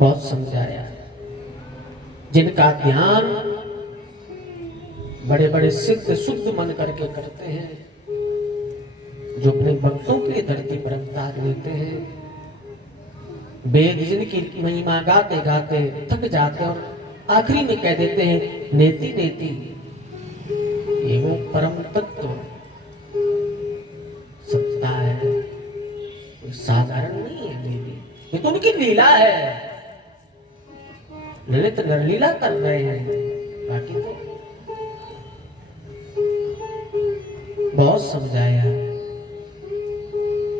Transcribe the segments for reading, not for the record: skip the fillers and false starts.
बहुत समझाया। जिनका ध्यान बड़े बड़े सिद्ध शुद्ध मन करके करते हैं, जो अपने भक्तों के लिए धरती पर अवतार लेते हैं, वेद जिनकी महिमा गाते गाते थक जाते और आखिरी में कह देते हैं नेति नेति, ये वो परम तत्व सत्ता है, कोई साधारण नहीं है देवी, ये तो उनकी लीला है। ललित नरलीला कर रहे हैं, बाकी तो बहुत समझाया।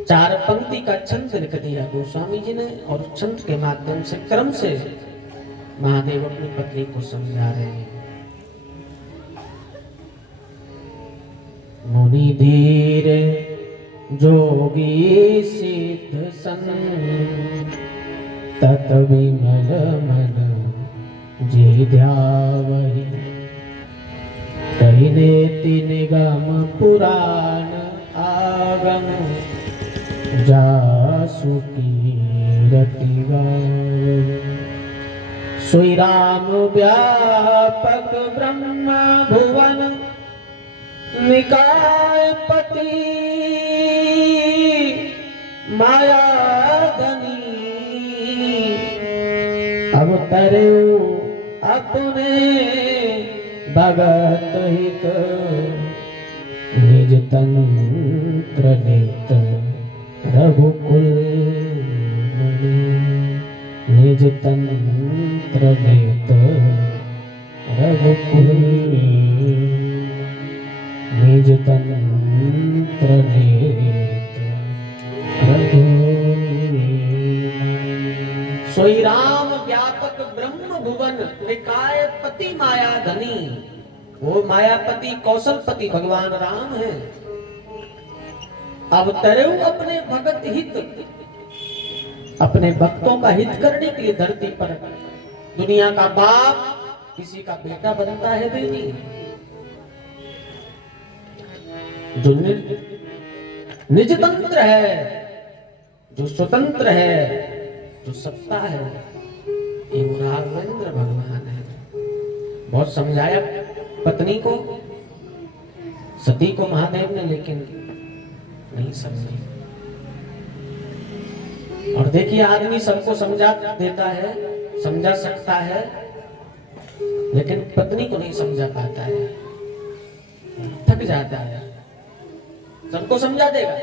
4 पंक्ति का छंद लिख दिया गोस्वामी जी ने, और छंद के माध्यम से क्रम से महादेव अपनी पत्नी को समझा रहे हैं। मुनि धीर जोगी सिद्ध सन, तत विमल मन जी ध्यावहि, तहि नेति निगम पुराण आगम, जासु कीरति गावहि। सोई राम व्यापक ब्रह्म भुवन, निकाय पति माया धनी, अवतरे अपने भगत हित, निज तंत्र नेत रघुकुल मणि, निज तंत्र नेत रघुकुल, निज तंत्र नेत रघुकुल। सोई राम व्यापक ब्रह्म भुवन, निकाय पति माया धनी। वो मायापति कौशलपति भगवान राम है। अवतरे अपने भगत हित, अपने भक्तों का हित करने के लिए धरती पर। दुनिया का बाप किसी का बेटा बनता है देवी, जो निज तंत्र है, जो स्वतंत्र है, जो सत्ता है, ये राघवेंद्र भगवान है। बहुत समझाया पत्नी को, सती को महादेव ने, लेकिन नहीं समझी। और देखिए आदमी सबको समझा देता है, समझा सकता है, लेकिन पत्नी को नहीं समझा पाता है, थक जाता है। सबको समझा देगा,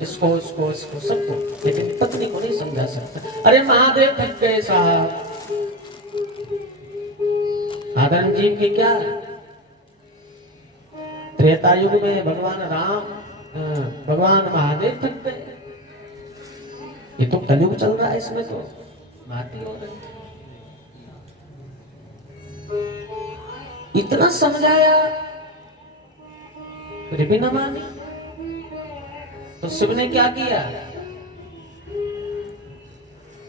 इसको इसको इसको सबको, लेकिन पत्नी को नहीं समझा सकता। अरे महादेव थक गए साहब। साधारण जीव की क्या, त्रेता युग में भगवान राम, भगवान महादेव थक गए। ये तो कलयुग चल रहा है, इसमें तो बात ही हो रही। इतना समझाया फिर भी न मानी, तो शिव ने क्या किया?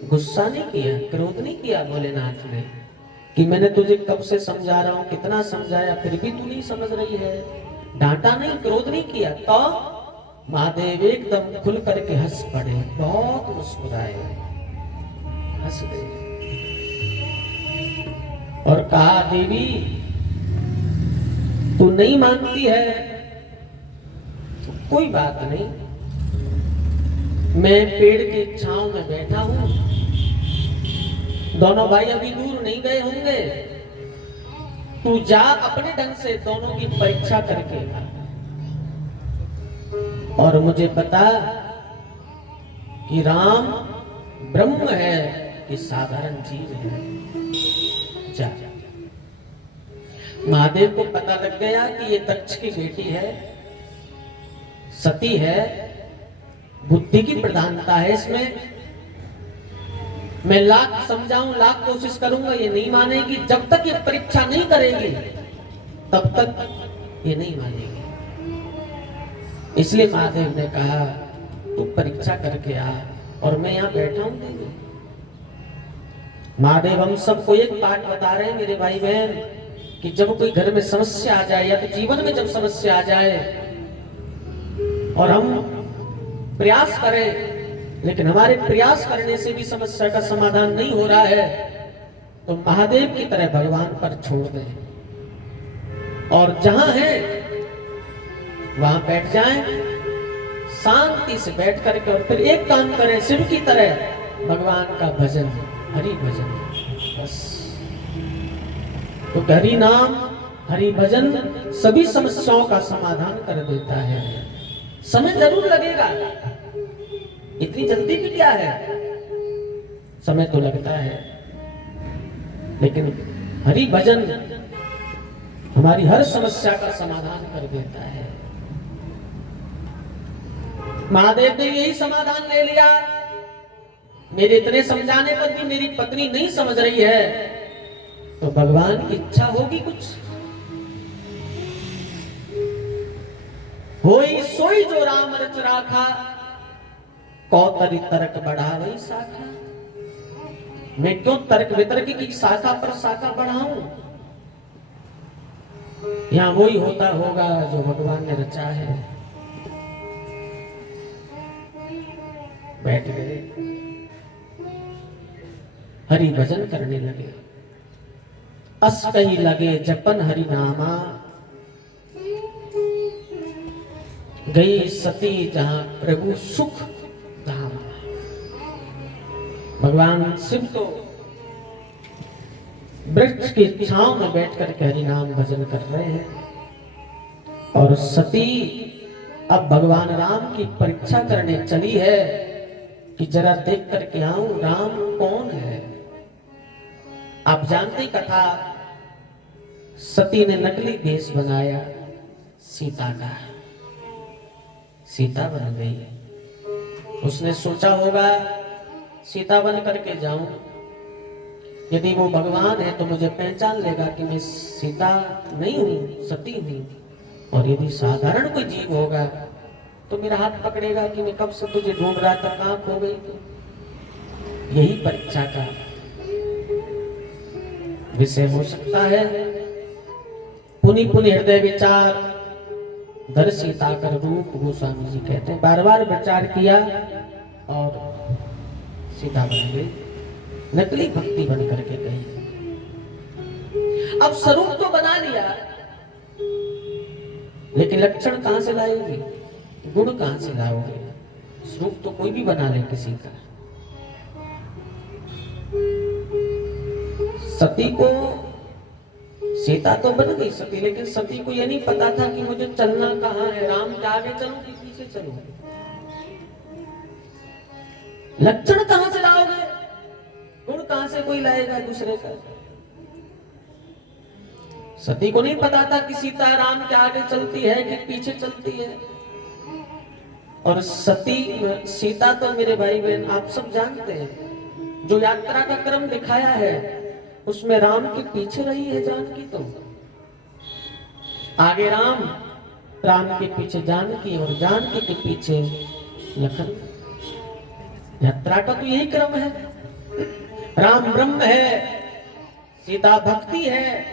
गुस्सा नहीं किया, क्रोध नहीं किया भोलेनाथ ने कि मैंने तुझे कब से समझा रहा हूं, कितना समझाया, फिर भी तू नहीं समझ रही है। डांटा नहीं, क्रोध नहीं किया। तो महादेव एकदम खुल करके हंस पड़े, बहुत मुस्कुराए, हंस गए और कहा देवी तू नहीं मानती है तो कोई बात नहीं, मैं पेड़ के छांव में बैठा हूं, दोनों भाई अभी दूर नहीं गए होंगे, तू जा अपने ढंग से दोनों की परीक्षा करके और मुझे बता कि राम ब्रह्म है कि साधारण जीव है। जा। महादेव को पता लग गया कि ये दक्ष की बेटी है, सती है, बुद्धि की प्रधानता है इसमें। मैं लाख समझाऊं, लाख कोशिश करूंगा, ये नहीं मानेगी। जब तक ये परीक्षा नहीं करेगी तब तक ये नहीं मानेगी। इसलिए महादेव ने कहा तू परीक्षा करके आ और मैं यहां बैठा हूं देवी। महादेव हम सबको एक पाठ बता रहे हैं मेरे भाई बहन, कि जब कोई घर में समस्या आ जाए या तो जीवन में जब समस्या आ जाए और हम प्रयास करें लेकिन हमारे प्रयास करने से भी समस्या का समाधान नहीं हो रहा है, तो महादेव की तरह भगवान पर छोड़ दें और जहां है वहां बैठ जाएं, शांति से बैठ करके, और फिर एक काम करें, शिव की तरह भगवान का भजन, हरि भजन, बस। तो हरि नाम, हरि भजन सभी समस्याओं का समाधान कर देता है। समय जरूर लगेगा, इतनी जल्दी भी क्या है, समय तो लगता है, लेकिन हरि भजन हमारी हर समस्या का समाधान कर देता है। महादेव ने यही समाधान ले लिया। मेरे इतने समझाने पर भी मेरी पत्नी नहीं समझ रही है, तो भगवान की इच्छा होगी कुछ। होई सोई जो राम रच राखा, कौतरी तर्क बढ़ावई शाखा। मैं क्यों तर्क वितर्क की शाखा पर शाखा बढ़ाऊं? यहां वही होता होगा जो भगवान ने रचा है। बैठ गए, हरि भजन करने लगे। अस कहीं लगे जपन हरि नामा, गई सती जहां प्रभु सुख धामा। भगवान शिव तो वृक्ष की छांव में बैठ करके हरि नाम भजन कर रहे हैं, और सती अब भगवान राम की परीक्षा करने चली है कि जरा देख करके आऊं राम कौन है। आप जानते कथा, सती ने नकली भेष बनाया सीता का, सीता बन गई। उसने सोचा होगा सीता बन करके जाऊं, यदि वो भगवान है तो मुझे पहचान लेगा कि मैं सीता नहीं हूं, सती हूं, और यदि साधारण कोई जीव होगा तो मेरा हाथ पकड़ेगा कि मैं कब से तुझे ढूंढ रहा था, कहां खो गई तू। यही परीक्षा का विषय हो सकता है। पुनि पुनि हृदय विचार, दर सीता कर रूप, गोस्वामी जी कहते हैं। बार बार विचार किया और सीता बन गई, नकली भक्ति बन करके गई। अब स्वरूप तो बना लिया, लेकिन लक्षण कहां से लाएगी, गुण कहां से लाओगे? स्वरूप तो कोई भी बना ले किसी का। सती को, सीता तो बन गई सती, लेकिन सती को यह नहीं पता था कि मुझे चलना कहां है, राम के आगे चलूं कि पीछे चलूं। लक्षण कहां से लाओगे, गुण कहां से कोई लाएगा दूसरे का? सती को नहीं पता था कि सीता राम के आगे चलती है कि पीछे चलती है। और सती, सीता तो मेरे भाई बहन आप सब जानते हैं, जो यात्रा का क्रम दिखाया है उसमें राम के पीछे रही है जानकी। तो आगे राम, राम के पीछे जानकी, और जानकी के पीछे लखन। यात्रा का तो यही क्रम है। राम ब्रह्म है, सीता भक्ति है,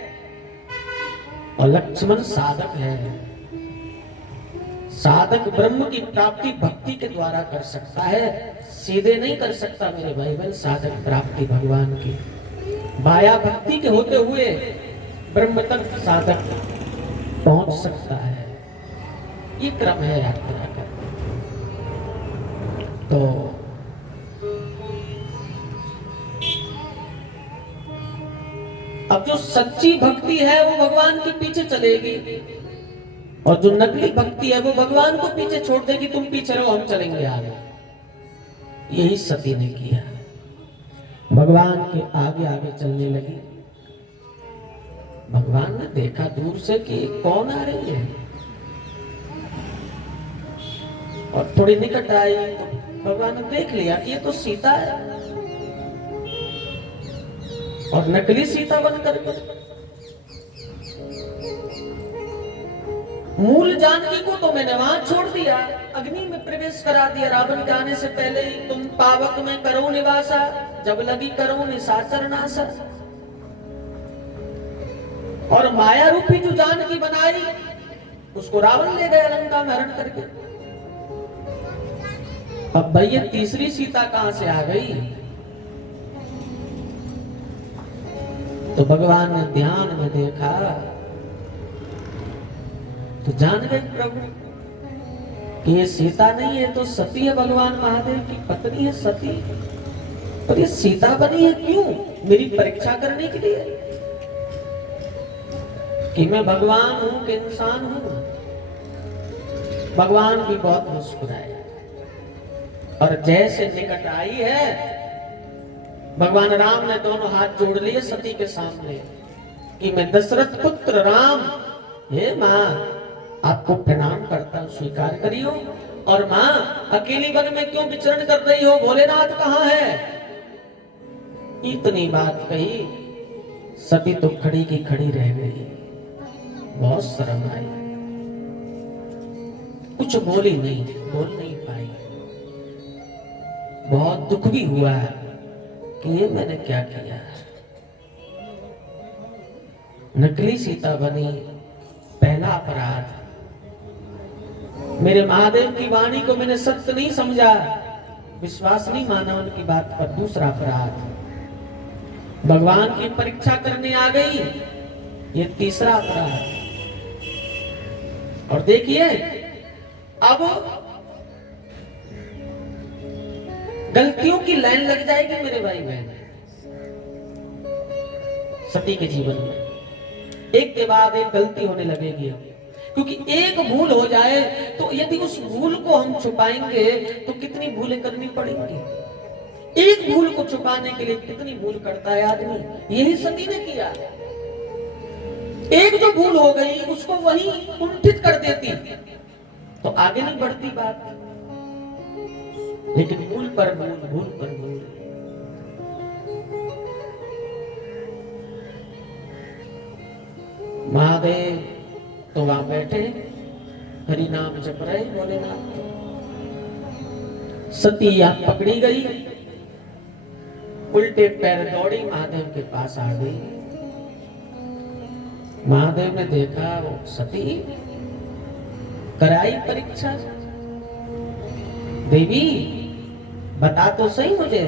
और लक्ष्मण साधक है। साधक ब्रह्म की प्राप्ति भक्ति के द्वारा कर सकता है, सीधे नहीं कर सकता मेरे भाई बहन। साधक प्राप्ति भगवान की माया भक्ति के होते हुए ब्रह्म तक साधक पहुंच सकता है। ये क्रम है यात्रा का। तो अब जो सच्ची भक्ति है वो भगवान के पीछे चलेगी, और जो नकली भक्ति है वो भगवान को पीछे छोड़ देगी। तुम पीछे रहो, हम चलेंगे आगे। यही सती ने किया, भगवान के आगे आगे चलने लगी। भगवान ने देखा दूर से कि कौन आ रही है, और थोड़ी निकट आई तो भगवान ने देख लिया कि ये तो सीता है, और नकली सीता बन करके। मूल जानकी को तो मैंने वहां छोड़ दिया, अग्नि में प्रवेश करा दिया रावण के आने से पहले ही। तुम पावक में करो निवासा, जब लगी करो निशाचर नासा। और माया रूपी जो जानकी बनाई उसको रावण ले गया लंका में हरण करके। अब भाई ये तीसरी सीता कहां से आ गई? तो भगवान ने ध्यान में देखा तो जान गए प्रभु कि ये सीता नहीं है तो सती है, भगवान महादेव की पत्नी है सती। पर ये सीता बनी है क्यों? मेरी परीक्षा करने के लिए कि मैं भगवान हूं कि इंसान हूं। भगवान भी बहुत मुस्कुराए और जैसे निकट आई है भगवान राम ने दोनों हाथ जोड़ लिए सती के सामने कि मैं दशरथ पुत्र राम, हे मां आपको प्रणाम करता हूं, स्वीकार करियो। और मां अकेली वन में क्यों विचरण कर रही हो? भोलेनाथ कहां है? इतनी बात कही, सती तो खड़ी की खड़ी रह गई, बहुत शर्म आई, कुछ बोली नहीं, बोल नहीं पाई। बहुत दुख भी हुआ कि ये मैंने क्या किया। नकली सीता बनी, पहला अपराध। मेरे महादेव की वाणी को मैंने सत्य नहीं समझा, विश्वास नहीं माना उनकी बात पर, दूसरा अपराध। भगवान की परीक्षा करने आ गई, ये तीसरा अपराध। और देखिए अब गलतियों की लाइन लग जाएगी मेरे भाई बहन सती के जीवन में, एक के बाद एक गलती होने लगेगी। क्योंकि एक भूल हो जाए तो यदि उस भूल को हम छुपाएंगे तो कितनी भूलें करनी पड़ेंगी। एक भूल को छुपाने के लिए कितनी भूल करता है आदमी, यही सती ने किया। एक जो भूल हो गई उसको वही कुंठित कर देती तो आगे नहीं बढ़ती बात, लेकिन भूल पर भूल, भूल पर भूल। महादेव तो वहां बैठे हरि नाम जप रहे भोलेनाथ। सती यहां पकड़ी गई, उल्टे पैर दौड़ी महादेव के पास आ गई। महादेव ने देखा वो सती, कराई परीक्षा। देवी बता तो सही मुझे,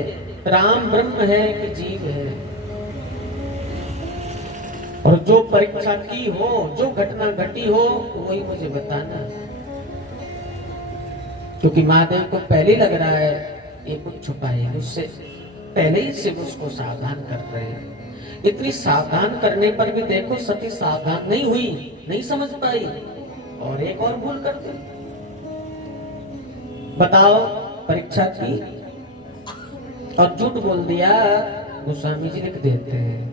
राम ब्रह्म है कि जीव है? और जो परीक्षा की हो, जो घटना घटी हो वही मुझे बताना। क्योंकि महादेव को पहले लग रहा है ये कुछ छुपाए, उससे पहले ही से उसको सावधान कर रहे हैं। इतनी सावधान करने पर भी देखो सती सावधान नहीं हुई, नहीं समझ पाई और एक और भूल कर दी। बताओ परीक्षा की और झूठ बोल दिया। गोस्वामी जी लिख देते हैं,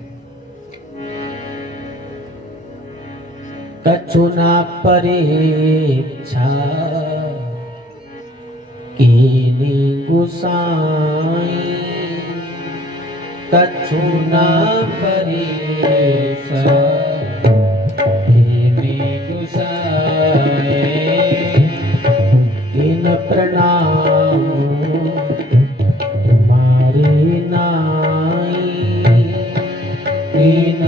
कछुना परीक्षा कीनी गुसाई, कछुना परीक्षा कीनी गुसाई, किन प्रणाम मारी नाई, किन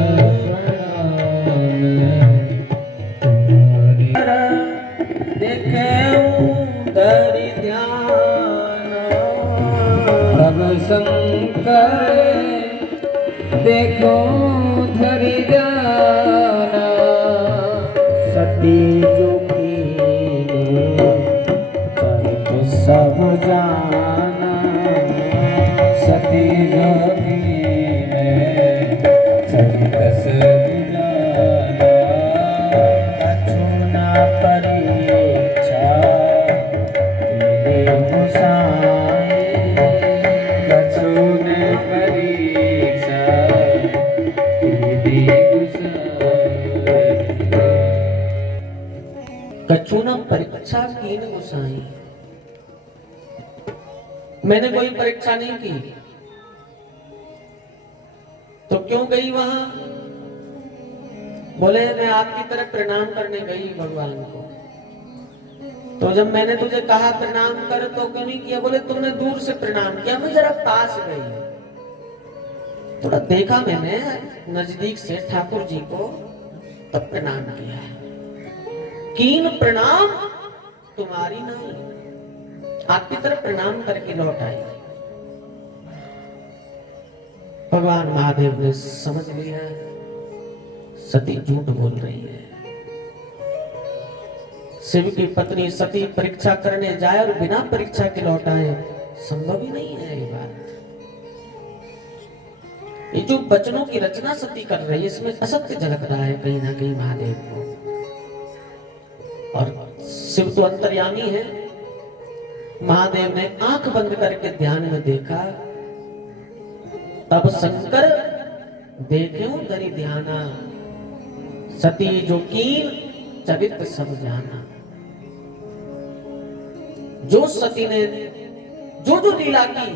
धरि ध्यान, तब शंकर देखो धरि ध्यान, सती जो कीनो चरित सब जाना, सती जो कीने चरित सब जाना, कछुना परीक्षा कछुना परीक्षा कीन गुसाई। मैंने कोई परीक्षा नहीं की तो क्यों गई वहां? बोले मैं आपकी तरफ प्रणाम करने गई भगवान को, तो जब मैंने तुझे कहा प्रणाम कर तो क्यों नहीं किया? बोले तुमने दूर से प्रणाम किया, मैं जरा पास गई, थोड़ा देखा मैंने नजदीक से ठाकुर जी को, तब प्रणाम किया। कीन प्रणाम तुम्हारी नहीं, आपकी तरफ प्रणाम करके लौट आई। भगवान महादेव ने समझ लिया सती झूठ बोल रही है। शिव की पत्नी सती परीक्षा करने जाए और बिना परीक्षा के लौट आए, संभव ही नहीं है ये बात। ये जो वचनों की रचना सती कर रही है, इसमें असत्य झलक रहा है कहीं ना कहीं महादेव को। और शिव तो अंतर्यामी है। महादेव ने आंख बंद करके ध्यान में देखा, तब शंकर देख्यो धरि ध्याना, सती जो कीन चरित्र सब जाना। जो सती ने जो जो लीला की,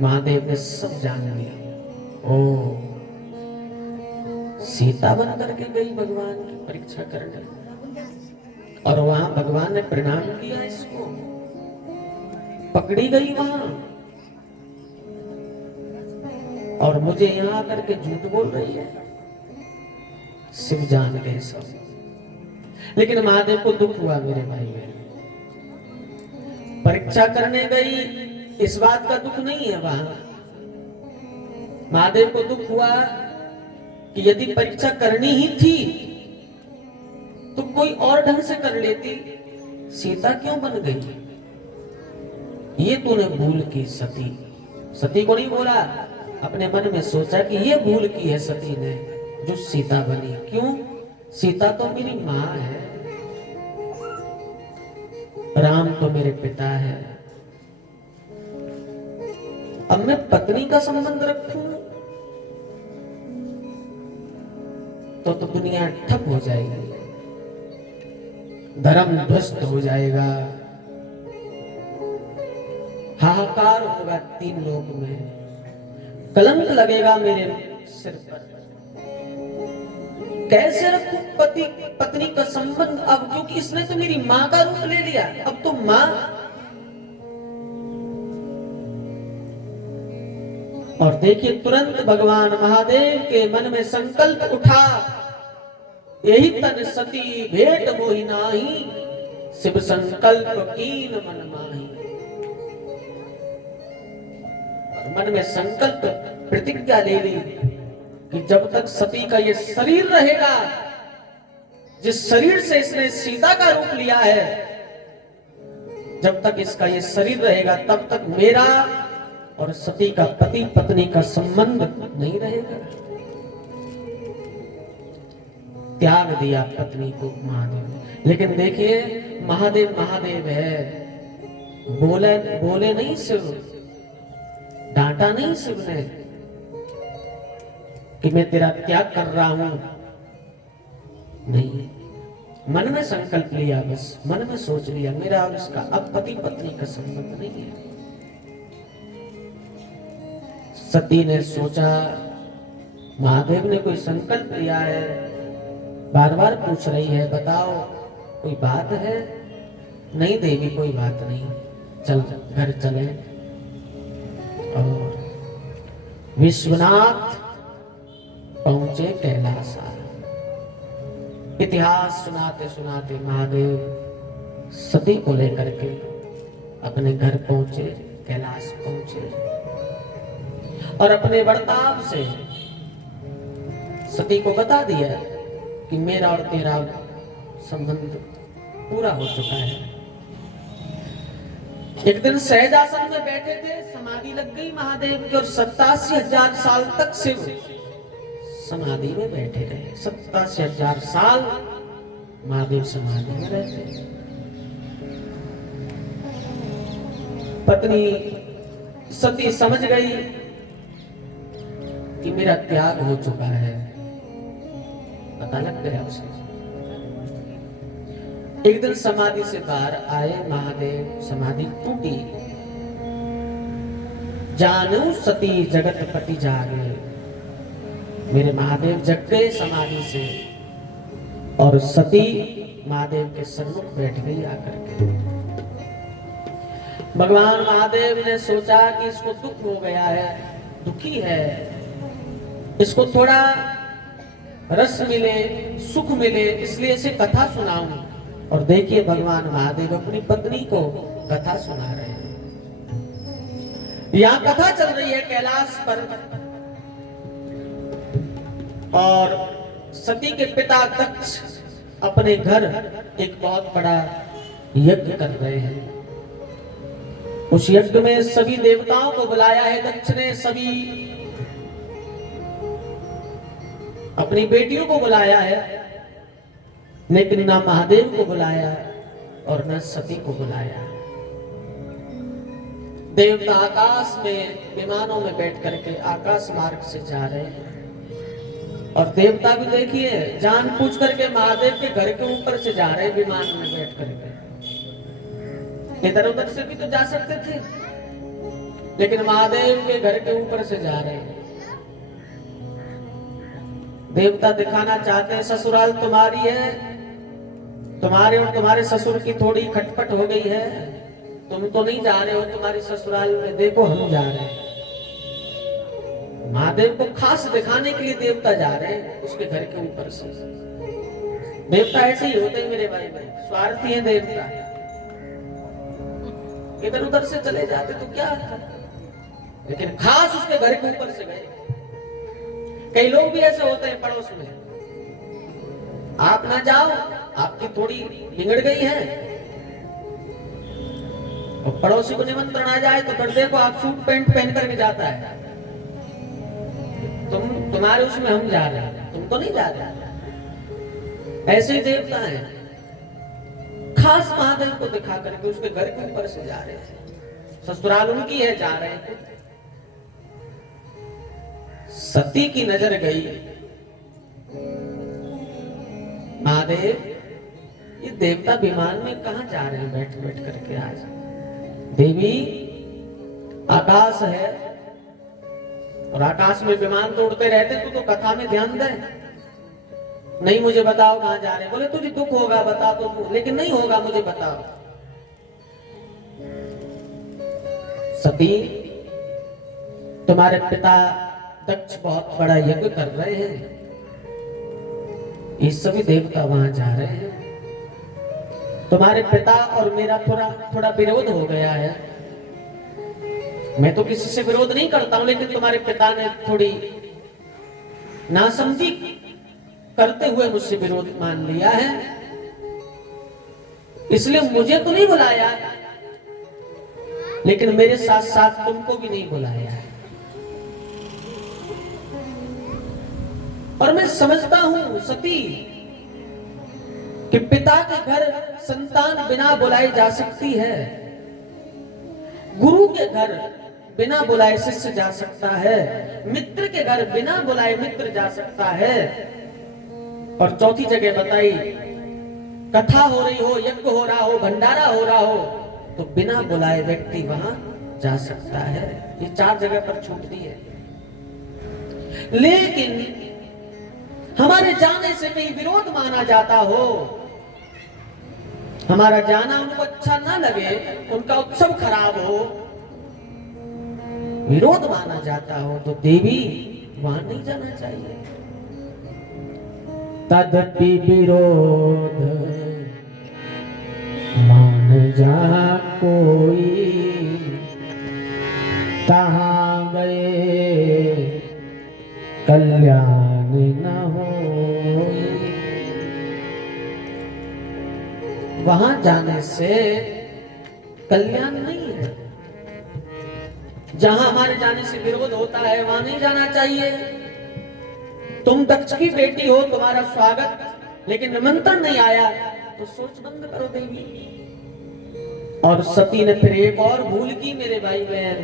महादेव ने सब जान लिया। ओ सीता बन करके गई भगवान की परीक्षा करने, और वहां भगवान ने प्रणाम किया, इसको पकड़ी गई वहां, और मुझे यहां आकर के झूठ बोल रही है। शिव जान गए सब, लेकिन महादेव को दुख हुआ मेरे भाई। परीक्षा करने गई इस बात का दुख नहीं है वहां। महादेव को दुख हुआ कि यदि परीक्षा करनी ही थी तो कोई और ढंग से कर लेती, सीता क्यों बन गई? ये तूने भूल की सती। सती को नहीं बोला, अपने मन में सोचा कि ये भूल की है सती ने जो सीता बनी। क्यों? सीता तो मेरी मां है, राम तो मेरे पिता है। अब मैं पत्नी का संबंध रखूं तो दुनिया ठप हो जाएगी, धर्म ध्वस्त हो जाएगा, हाहाकार होगा तीन लोक में, कलंक लगेगा मेरे सिर पर। कैसे रखूं पति पत्नी का संबंध अब, क्योंकि इसने तो मेरी मां का रूप ले लिया। अब तो मां, और देखिए तुरंत भगवान महादेव के मन में संकल्प उठा, यही तन सती भेंट मोहि नाही, शिव संकल्प कीन मन माही। मन में संकल्प प्रतिज्ञा ले ली कि जब तक सती का ये शरीर रहेगा, जिस शरीर से इसने सीता का रूप लिया है, जब तक इसका ये शरीर रहेगा तब तक मेरा और सती का पति पत्नी का संबंध नहीं रहेगा। त्याग दिया पत्नी को महादेव। लेकिन देखिए महादेव महादेव है, बोले बोले नहीं शिव, डांटा नहीं शिव ने कि मैं तेरा त्याग कर रहा हूं। नहीं, मन में संकल्प लिया, बस मन में सोच लिया मेरा और इसका अब पति पत्नी का संबंध नहीं है। सती ने सोचा महादेव ने कोई संकल्प लिया है, बार बार पूछ रही है बताओ कोई बात है? नहीं देवी कोई बात नहीं, चल घर चले। और विश्वनाथ पहुंचे कैलाश। इतिहास सुनाते सुनाते महादेव सती को लेकर के अपने घर पहुंचे, कैलाश पहुंचे, और अपने बर्ताव से सती को बता दिया कि मेरा और तेरा संबंध पूरा हो चुका है। एक दिन सहजासन में बैठे थे, समाधि लग गई महादेव की, और 87,000 साल तक शिव समाधि में बैठे रहे। 87,000 साल महादेव समाधि में रहते। पत्नी सती समझ गई कि मेरा त्याग हो चुका है, पता लग गया उसे। एक दिन समाधि से बाहर आए महादेव, समाधि टूटी, जानू सती जगत पति जागे। मेरे महादेव जग गए समाधि से, और सती महादेव के सन्मुख बैठ गई आकर के। भगवान महादेव ने सोचा कि इसको दुख हो गया है, दुखी है, इसको थोड़ा रस मिले, सुख मिले, इसलिए इसे कथा सुनाऊं। और देखिए भगवान महादेव अपनी पत्नी को कथा सुना रहे हैं। यहां कथा चल रही है कैलाश पर, और सती के पिता दक्ष अपने घर एक बहुत बड़ा यज्ञ कर रहे हैं। उस यज्ञ में सभी देवताओं को बुलाया है दक्ष ने, सभी अपनी बेटियों को बुलाया है, लेकिन ना महादेव को बुलाया और न सती को बुलाया। देवता आकाश में विमानों में बैठ करके आकाश मार्ग से जा रहे हैं, और देवता भी देखिए जानबूझ करके महादेव के घर के ऊपर से जा रहे हैं विमान में बैठ करके। इधर उधर से भी तो जा सकते थे, लेकिन महादेव के घर के ऊपर से जा रहे हैं। देवता दिखाना चाहते हैं ससुराल तुम्हारी है, तुम्हारे और तुम्हारे ससुर की थोड़ी खटपट हो गई है, तुम तो नहीं जा रहे हो तुम्हारी ससुराल में, देखो हम जा रहे हैं। महादेव को खास दिखाने के लिए देवता जा रहे हैं उसके घर के ऊपर से। देवता ऐसे ही होते हैं मेरे भाई भाई, स्वार्थी है देवता। इधर उधर से चले जाते तो क्या था, लेकिन खास उसके घर के ऊपर से गए। कई लोग भी ऐसे होते हैं पड़ोस में, आप ना जाओ आपकी थोड़ी बिगड़ गई है, और पड़ोसी को निमंत्रण आ जाए तो फिर देखो आप सूट पैंट पहन करके जाता है, तुम्हारे उसमें हम जा रहे हैं, तुम तो नहीं जा रहे। ऐसे ही देवता है, खास महादेव को दिखा करके उसके घर के ऊपर से जा रहे थे, ससुराल उनकी है, जा रहे थे। सती की नजर गई, महादेव ये देवता विमान में कहां जा रहे हैं बैठ बैठ करके। आज देवी आकाश है, और आकाश में विमान तो उड़ते रहते, तू तो कथा में ध्यान दे। नहीं मुझे बताओ कहां जा रहे हैं। बोले तुझे दुख होगा बता तो तू, लेकिन नहीं होगा मुझे बताओ। सती तुम्हारे पिता दक्ष बहुत बड़ा यज्ञ कर रहे हैं, ये सभी देवता वहां जा रहे हैं। तुम्हारे पिता और मेरा थोड़ा विरोध हो गया है। मैं तो किसी से विरोध नहीं करता हूं, लेकिन तुम्हारे पिता ने थोड़ी नासमझी करते हुए मुझसे विरोध मान लिया है, इसलिए मुझे तो नहीं बुलाया, लेकिन मेरे साथ साथ तुमको भी नहीं बुलाया है। और मैं समझता हूं सती कि पिता के घर संतान बिना बुलाए जा सकती है, गुरु के घर बिना बुलाए शिष्य जा सकता है, मित्र के घर बिना बुलाए मित्र जा सकता है, और चौथी जगह बताई कथा हो रही हो, यज्ञ हो रहा हो, भंडारा हो रहा हो, तो बिना बुलाए व्यक्ति वहां जा सकता है। ये 4 जगह पर छूट दी है। लेकिन हमारे जाने से कहीं विरोध माना जाता हो, हमारा जाना उनको अच्छा ना लगे, उनका उत्सव खराब हो, विरोध माना जाता हो, तो देवी वहां नहीं जाना चाहिए। तदपि विरोध मान जा कोई, तहां गए कल्याण न होई। वहां जाने से कल्याण नहीं है। जहां हमारे जाने से विरोध होता है वहां नहीं जाना चाहिए। तुम दक्ष की बेटी हो, तुम्हारा स्वागत, लेकिन निमंत्रण नहीं आया तो सोच बंद करो देवी। और सती ने फिर एक और भूल की मेरे भाई बहन।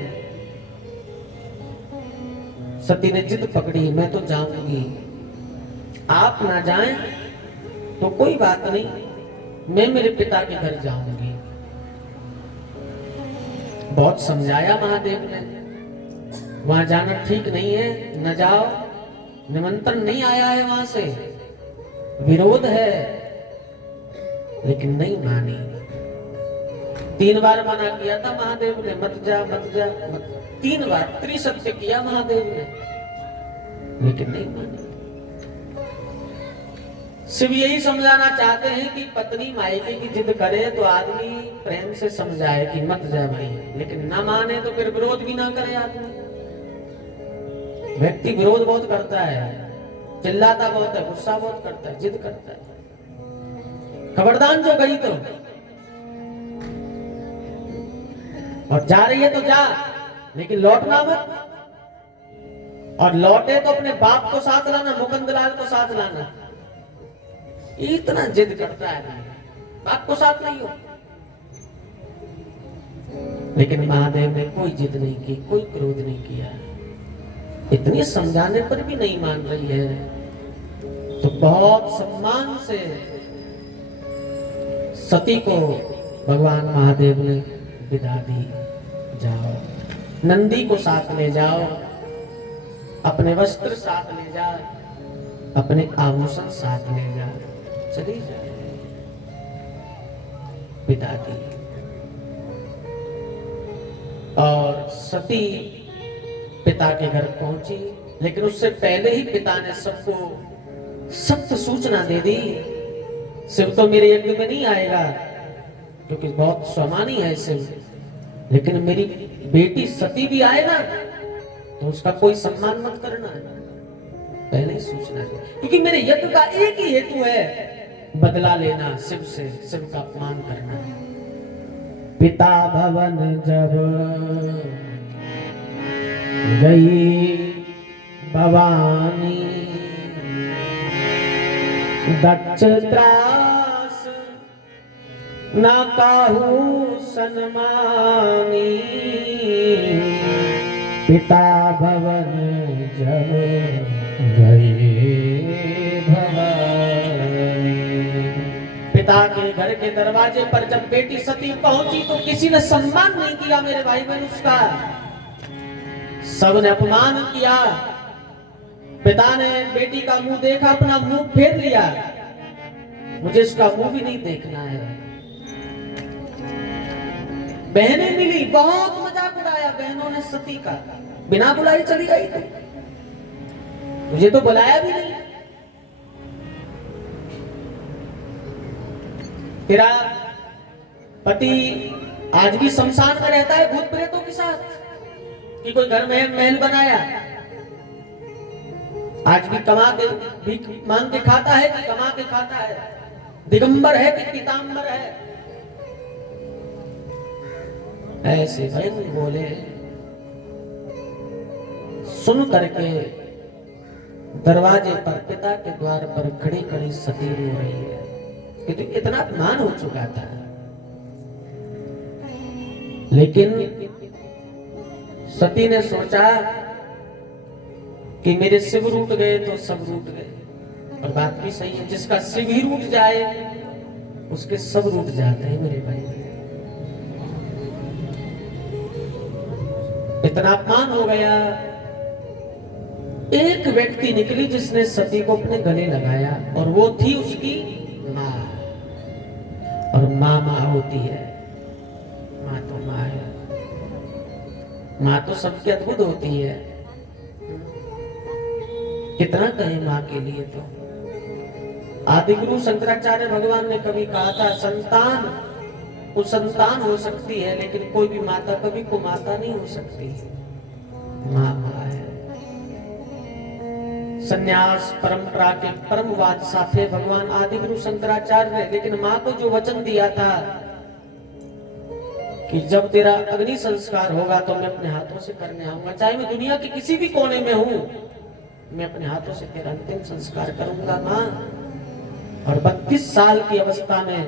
सती ने जिद पकड़ी, मैं तो जाऊंगी, आप ना जाएं तो कोई बात नहीं, मैं मेरे पिता के घर जाऊंगी। बहुत समझाया महादेव ने, वहां जाना ठीक नहीं है, न जाओ, निमंत्रण नहीं आया है, वहां से विरोध है, लेकिन नहीं मानी। 3 बार मना किया था महादेव ने, मत जा मत जा मत। 3 बार त्रिसत्य किया महादेव ने, लेकिन नहीं मानी। शिव यही समझाना चाहते हैं कि पत्नी मायके की जिद करे तो आदमी प्रेम से समझाए कि मत जा भाई, लेकिन ना माने तो फिर विरोध भी ना करे आदमी। व्यक्ति विरोध बहुत करता है, चिल्लाता बहुत है, गुस्सा बहुत करता है, जिद करता है। खबरदार जो गई तो, और जा रही है तो जा, लेकिन लौटना मत। और लौटे तो अपने बाप को साथ लाना, मुकुंदलाल को साथ लाना। इतना जिद करता है, बाप को साथ नहीं हो। लेकिन महादेव ने कोई जिद नहीं की, कोई क्रोध नहीं किया। इतनी समझाने पर भी नहीं मान रही है, तो बहुत सम्मान से सती को भगवान महादेव ने विदा दी। जाओ, नंदी को साथ ले जाओ, अपने वस्त्र साथ ले जा, अपने आभूषण साथ ले जा, चली जाए। विदा दी। और सती पिता के घर पहुंची, लेकिन उससे पहले ही पिता ने सबको सख्त सूचना दे दी, शिव तो मेरे यज्ञ में नहीं आएगा क्योंकि बहुत स्वामानी है शिव, लेकिन मेरी बेटी सती भी आए ना तो उसका कोई सम्मान मत करना। पहले ही सूचना दे, क्योंकि मेरे यज्ञ का एक ही हेतु है, बदला लेना शिव से, शिव का अपमान करना। पिता भवन जब गई भवानी, दक्ष त्रास ना काहू सन्मानी। पिता भवन जब गई भवानी। पिता के घर के दरवाजे पर जब बेटी सती पहुंची तो किसी ने सम्मान नहीं किया मेरे भाई बहन, उसका सबने अपमान किया। पिता ने बेटी का मुंह देखा, अपना मुंह फेर लिया, मुझे इसका मुंह भी नहीं देखना है। बहनें मिली, बहुत मजाक उड़ाया बहनों ने सती का, बिना बुलाई चली गई तो मुझे तो बुलाया भी नहीं। तेरा पति आज भी शमशान में रहता है भूत प्रेतों के साथ, कि कोई घर में महल बनाया, आज भी कमा के भीख मांग के खाता है कि कमा के खाता है, दिगंबर है कि पीतांबर है। ऐसे भयंकर बोले, सुन करके दरवाजे पर, पिता के द्वार पर खड़ी खड़ी सती रो रही है, क्योंकि इतना अपमान हो चुका था। लेकिन सती ने सोचा कि मेरे शिव रूठ गए तो सब रूठ गए, और बात भी सही है, जिसका शिव ही रूठ जाए उसके सब रूठ जाते हैं मेरे भाई। इतना अपमान हो गया। एक व्यक्ति निकली जिसने सती को अपने गले लगाया, और वो थी उसकी माँ। और माँ माँ होती है, माँ तो माँ है, माँ तो सबके अद्भुत होती है। कितना कहे माँ के लिए। तो आदिगुरु शंकराचार्य भगवान ने कभी कहा था, संतान कुसंतान हो सकती है, लेकिन कोई भी माता कभी कुमाता नहीं हो सकती। माँ माँ है। संन्यास परंपरा के परमवाद साथे भगवान आदिगुरु शंकराचार्य ने, लेकिन माँ को जो वचन दिया था कि जब तेरा अग्नि संस्कार होगा तो मैं अपने हाथों से करने आऊंगा, चाहे मैं दुनिया के किसी भी कोने में हूं, मैं अपने हाथों से तेरा अंतिम संस्कार करूंगा माँ। और 32 साल की अवस्था में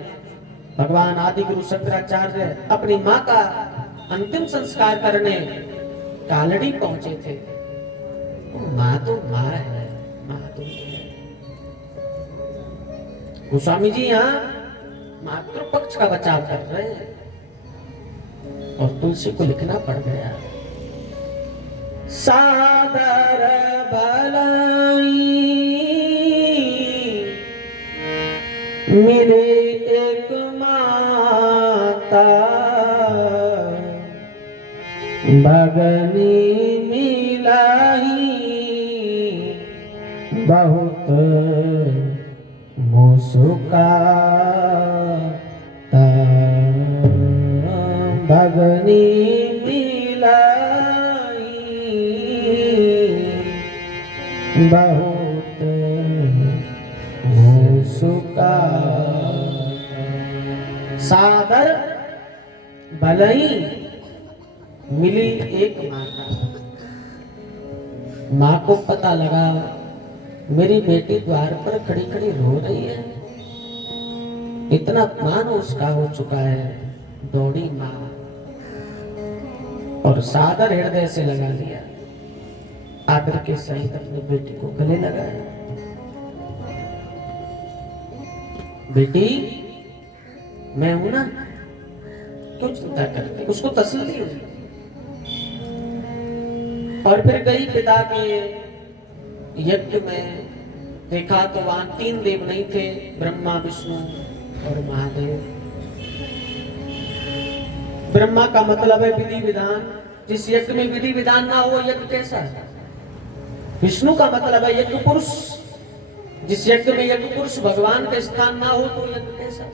भगवान आदिगुरु शंकराचार्य अपनी माँ का अंतिम संस्कार करने कालड़ी पहुंचे थे। माँ तो माँ है, माँ तो है। गोस्वामी जी यहाँ मातृपक्ष का बचाव कर रहे हैं, और तुलसी को लिखना पड़ गया, सादर भलाई मेरे एक माता, भगनी मिलाई बहुत मुस्काता भगनी मिलाई बहुत मुस्का सादर भलई मिली एक माता। माँ को पता लगा मेरी बेटी द्वार पर खड़ी खड़ी रो रही है, इतना अपमान उसका हो चुका है। दौड़ी माँ और सादर हृदय से लगा लिया, आदर के सहित अपनी बेटी को गले लगाया। बेटी मैं हूं ना, क्यों चिंता करती, उसको तसल्ली हुई। और फिर गई पिता के यज्ञ में, देखा तो वहां 3 देव नहीं थे, ब्रह्मा विष्णु और महादेव। ब्रह्मा का मतलब है विधि विधान, जिस यज्ञ में विधि विधान ना हो यज्ञ कैसा है। विष्णु का मतलब है यज्ञ पुरुष, जिस यज्ञ में यज्ञ पुरुष भगवान का स्थान ना हो तो यज्ञ कैसा है।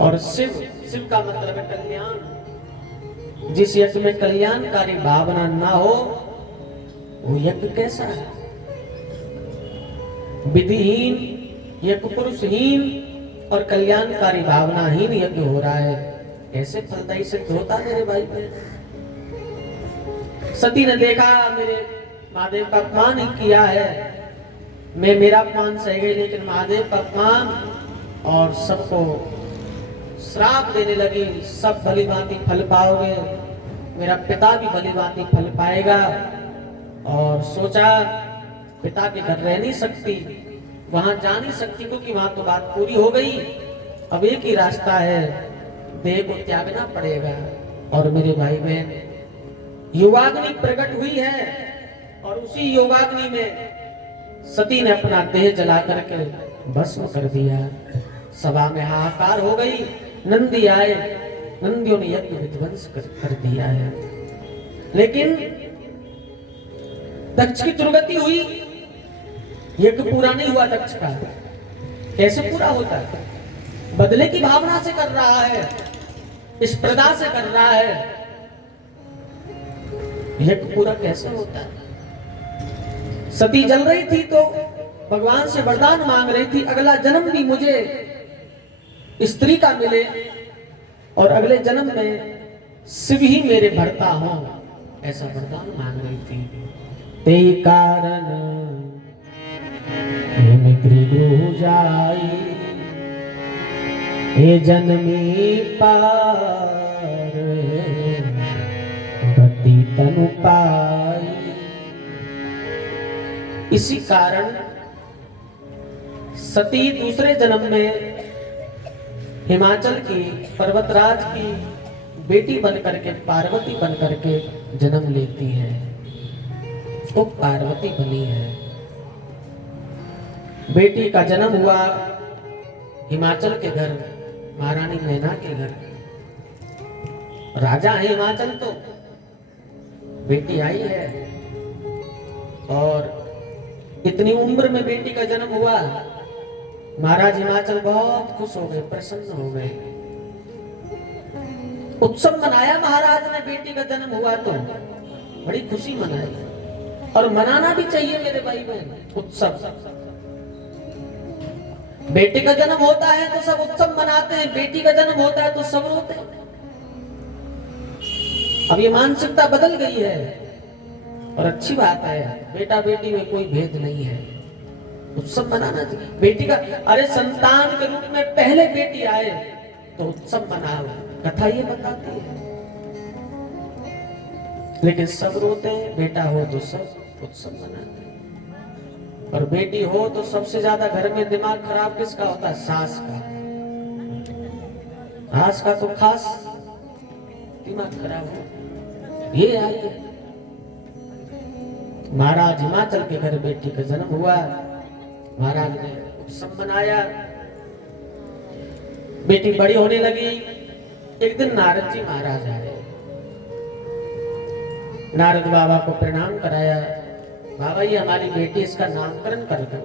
और शिव, शिव का मतलब है कल्याण, जिस यज्ञ में कल्याणकारी भावना ना हो वो यज्ञ कैसा है। विधिहीन, यज्ञ पुरुषहीन और कल्याणकारी भावनाहीन यज्ञ हो रहा है, कैसे फलदायी सिद्ध होता मेरे भाई बहन। सती ने देखा मेरे महादेव का अपमान ही किया है, मैं मेरा अपमान सह गई, लेकिन महादेव का अपमान, और सबको श्राप देने लगी, सब भली भांति फल पाओगे, मेरा पिता भी भली भांति फल पाएगा। और सोचा पिता के घर रह नहीं सकती, वहां जा नहीं सकती, क्योंकि वहां तो बात पूरी हो गई। अब एक ही रास्ता है, देह को त्यागना पड़ेगा। और मेरे भाई बहन योगाग्नि प्रकट हुई है, और उसी योगाग्नि में सती ने अपना देह जला करके भस्म कर दिया। सभा में हाहाकार हो गई, नंदी आए, नंदियों ने यज्ञ विध्वंस कर दिया है। लेकिन दक्ष की दुर्गति हुई, यज्ञ पूरा नहीं हुआ दक्ष का। कैसे पूरा होता है? बदले की भावना से कर रहा है, स्पर्धा से कर रहा है, यज्ञ पूरा कैसे होता है? सती जल रही थी तो भगवान से वरदान मांग रही थी, अगला जन्म भी मुझे स्त्री का मिले और अगले जन्म में शिव ही मेरे भरता हो, ऐसा वरदान मांग रही थी। ते कारण गृह जाई, हे जन्मी पार भक्ति तनु पाई। इसी कारण सती दूसरे जन्म में हिमाचल की पर्वतराज की बेटी बनकर के, पार्वती बनकर के जन्म लेती है, तो पार्वती बनी है। बेटी का जन्म हुआ हिमाचल के घर, महारानी मैना के घर। राजा है हिमाचल, तो बेटी आई है, और इतनी उम्र में बेटी का जन्म हुआ। महाराज हिमाचल बहुत खुश हो गए, प्रसन्न हो गए, उत्सव मनाया महाराज ने। बेटी का जन्म हुआ तो बड़ी खुशी मनाई, और मनाना भी चाहिए मेरे भाई बहन उत्सव। बेटे का जन्म होता है तो सब उत्सव मनाते हैं, बेटी का जन्म होता है तो सब रोते हैं। अब ये मानसिकता बदल गई है, और अच्छी बात है, बेटा बेटी में कोई भेद नहीं है, उत्सव मनाना चाहिए। बेटी का, अरे संतान के रूप में पहले बेटी आए तो उत्सव मनाओ, कथा ये बताती है। लेकिन सब रोते हैं, बेटा हो तो सब उत्सव मनाते हैं, और बेटी हो तो सबसे ज्यादा घर में दिमाग खराब किसका होता है? सास का। सास का तो खास दिमाग खराब हो। ये आई है, महाराज हिमाचल के घर बेटी का जन्म हुआ, महाराज ने उत्सव मनाया, बेटी बड़ी होने लगी। एक दिन नारद जी महाराज आए, नारद बाबा को प्रणाम कराया, बाबा ये हमारी बेटी, इसका नामकरण कर दो।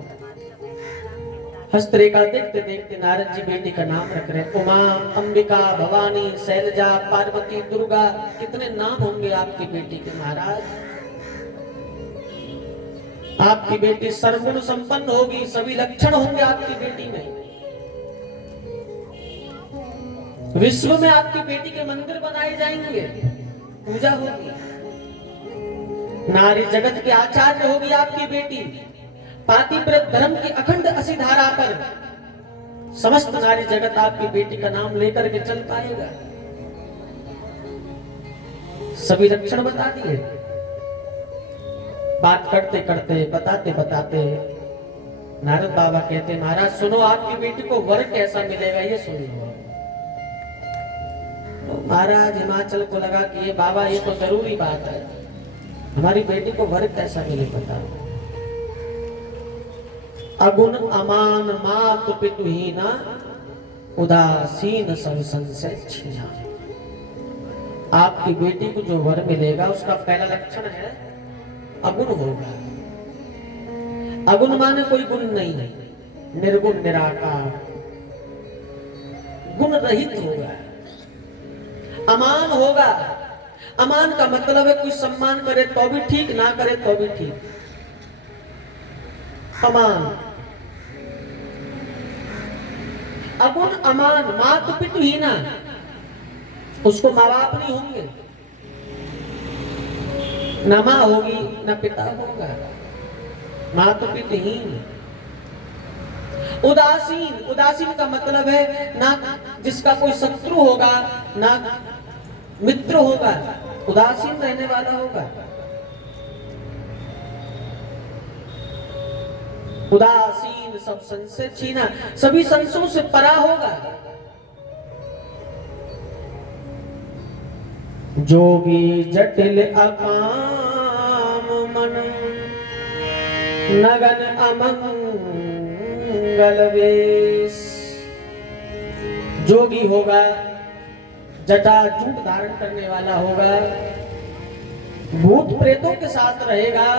हस्तरेखा देखते देखते नारद जी बेटी का नाम रख रहे। उमा, अंबिका, भवानी, शैलजा, पार्वती, दुर्गा, कितने नाम होंगे आपकी बेटी के महाराज। आपकी बेटी सर्वगुण संपन्न होगी, सभी लक्षण होंगे आपकी बेटी में। विश्व में आपकी बेटी के मंदिर बनाए जाएंगे, पूजा होगी, नारी जगत के आचार्य होगी आपकी बेटी। पातिव्रत धर्म की अखंड असी धारा पर समस्त नारी जगत आपकी बेटी का नाम लेकर के चल पाएगा। सभी लक्षण बता दिए। बात करते करते बताते बताते नारद बाबा कहते, महाराज सुनो, आपकी बेटी को वर कैसा मिलेगा ये सुन लो। तो महाराज हिमाचल को लगा कि ये बाबा ये तो जरूरी बात है, हमारी बेटी को वर कैसा मिले पता। अगुण अमान मातु पितुहीना, उदासीन सब संशय छिजा। आपकी बेटी को जो वर मिलेगा उसका पहला लक्षण है अगुण होगा। अगुण माने कोई गुण नहीं है, निर्गुण निराकार, गुण रहित होगा। अमान होगा। अमान का मतलब है कोई सम्मान करे तो भी ठीक, ना करे तो भी ठीक। अमान। अगुण अमान मातु पितुहीना, उसको माँ बाप नहीं होंगे, न माँ होगी न पिता होगा, मातु पितुहीन। उदासीन, उदासीन का मतलब है ना जिसका कोई शत्रु होगा ना मित्र होगा, उदासीन रहने वाला होगा। उदासीन सब संशय छीना, सभी संशयों से परा होगा। जोगी जटिल अकाम मन, नगन अमंगल वेश। जोगी होगा, जटा जूट धारण करने वाला होगा, भूत प्रेतों के साथ रहेगा,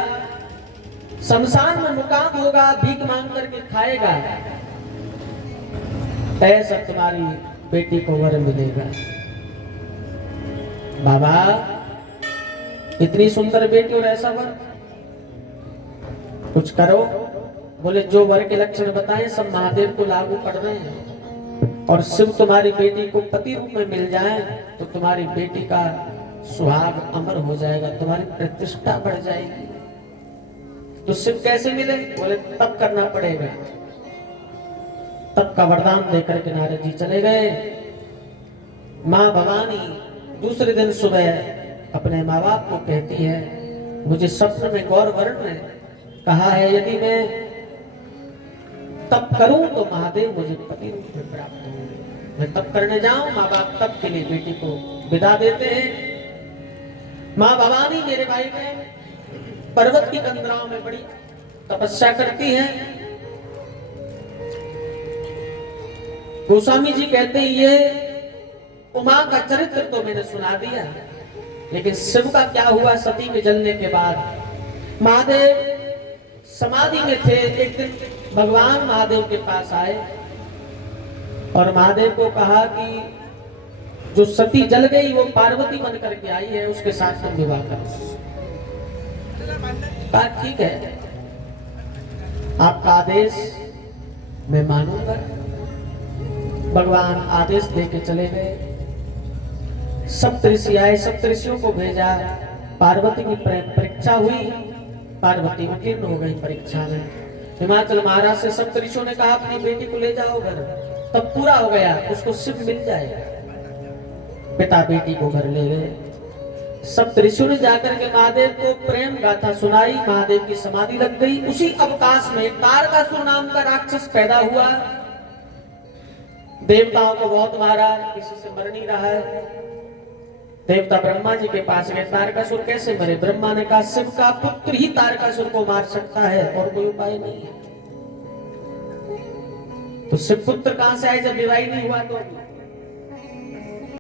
शमशान में मुकाम होगा, भीख मांग करके खाएगा। ऐसा तुम्हारी बेटी को वर मिलेगा। बाबा इतनी सुंदर बेटी और ऐसा वर, कुछ करो। बोले जो वर के लक्षण बताए सब महादेव को लागू कर रहे हैं, और शिव तुम्हारी बेटी को पति रूप में मिल जाए तो तुम्हारी बेटी का सुहाग अमर हो जाएगा, तुम्हारी प्रतिष्ठा बढ़ जाएगी। तो शिव कैसे मिले? बोले तब करना पड़ेगा। तब का वरदान देकर के नारद जी चले गए। माँ भवानी दूसरे दिन सुबह अपने माँ बाप को कहती है, मुझे स्वप्न में गौर वर्ण ने कहा है यदि मैं तप करूं तो महादेव मुझे पति रूप में प्राप्त होंगे, मैं तप करने जाऊं। माँ बाप तप के लिए बेटी को विदा देते हैं। माँ भवानी मेरे भाई में पर्वत की कंदराओं में बड़ी तपस्या करती है। गोस्वामी जी कहते हैं ये उमा का चरित्र तो मैंने सुना दिया, लेकिन शिव का क्या हुआ सती में जलने के बाद। महादेव समाधि में थे। एक दिन भगवान महादेव के पास आए और महादेव को कहा कि जो सती जल गई वो पार्वती बन करके आई है, उसके साथ तुम विवाह करो। बात ठीक है, आपका आदेश मैं मानूंगा। भगवान आदेश देके चले गए। सप्तऋषि आए, सप्तऋषियों को भेजा। पार्वती की परीक्षा हुई, पार्वती उत्तीर्ण हो गई परीक्षा में। हिमाचल महाराज से सप्तऋषियों ने कहा अपनी बेटी को ले जाओ घर। तब पूरा हो गया, उसको शिव मिल जाएगा। पिता बेटी को घर ले गए। सप्तऋषियों ने जाकर के महादेव को प्रेम गाथा सुनाई। महादेव की समाधि लग गई। उसी अवकाश में तारकासुर नाम का राक्षस पैदा हुआ। देवताओं को बहुत मारा, किसी से मर नहीं रहा है। देवता ब्रह्मा जी के पास गए, तारकासुर कैसे मरे? ब्रह्मा ने कहा शिव का पुत्र ही तारकासुर को मार सकता है, और कोई उपाय नहीं है। तो शिव पुत्र कहां से आए जब विवाह नहीं हुआ? तो